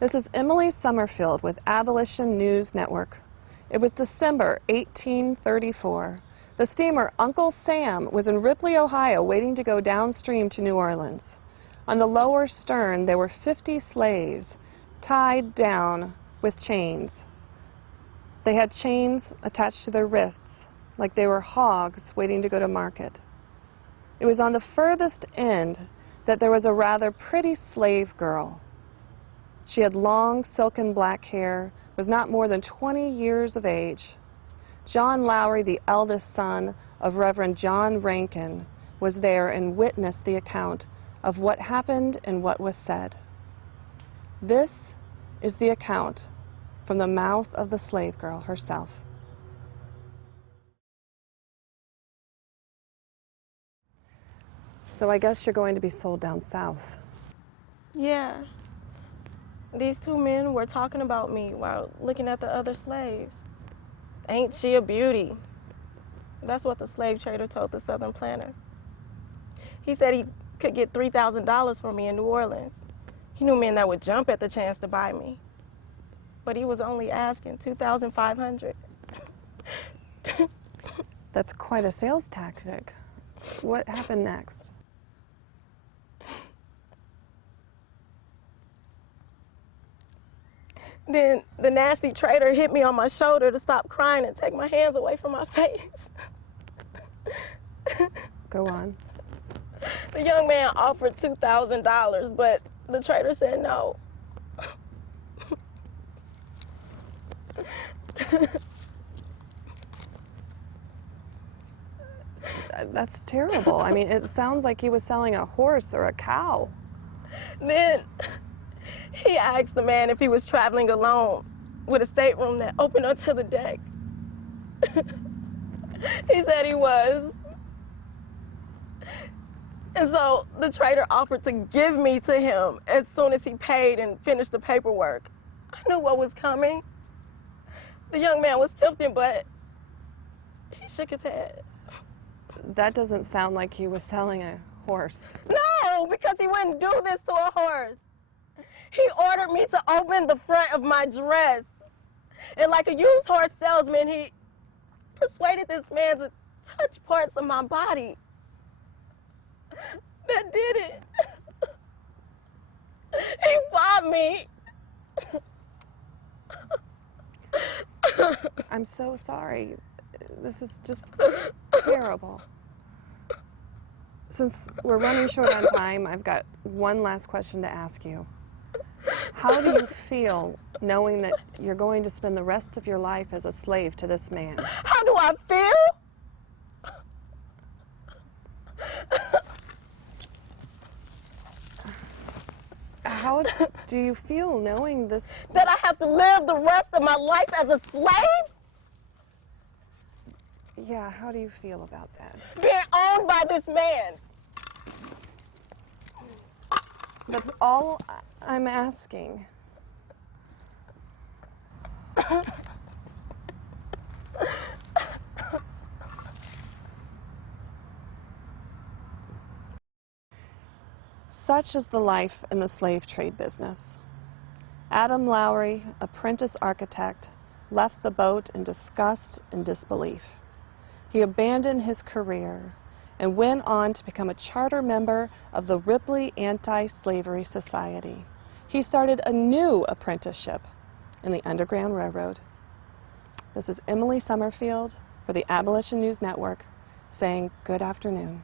This is Emily Summerfield with Abolition News Network. It was December 1834. The steamer Uncle Sam was in Ripley, Ohio, waiting to go downstream to New Orleans. On the lower stern, there were 50 slaves tied down with chains. They had chains attached to their wrists, like they were hogs waiting to go to market. It was on the furthest end that there was a rather pretty slave girl. She had long, silken black hair, was not more than 20 years of age. John Lowry, the eldest son of Reverend John Rankin, was there and witnessed the account of what happened and what was said. This is the account from the mouth of the slave girl herself. So I guess you're going to be sold down south. Yeah. These two men were talking about me while looking at the other slaves. Ain't she a beauty? That's what the slave trader told the Southern planter. He said he could get $3,000 for me in New Orleans. He knew men that would jump at the chance to buy me. But he was only asking $2,500. That's quite a sales tactic. What happened next? Then the nasty trader hit me on my shoulder to stop crying and take my hands away from my face. Go on. The young man offered $2,000, but the trader said no. That's terrible. I mean, it sounds like he was selling a horse or a cow. Then he asked the man if he was traveling alone with a stateroom that opened onto the deck. He said he was. And so the trader offered to give me to him as soon as he paid and finished the paperwork. I knew what was coming. The young man was tempting, but he shook his head. That doesn't sound like he was selling a horse. No, because he wouldn't do this to a horse. He ordered me to open the front of my dress. And like a used horse salesman, he persuaded this man to touch parts of my body. That did it. He bought me. I'm so sorry. This is just terrible. Since we're running short on time, I've got one last question to ask you. How do you feel knowing that you're going to spend the rest of your life as a slave to this man? How do I feel? How do you feel knowing this? That I have to live the rest of my life as a slave? Yeah, how do you feel about that? Being owned by this man. That's all I'm asking. Such is the life in the slave trade business. Adam Lowry, apprentice architect, left the boat in disgust and disbelief. He abandoned his career and went on to become a charter member of the Ripley Anti-Slavery Society. He started a new apprenticeship in the Underground Railroad. This is Emily Summerfield for the Abolition News Network saying good afternoon.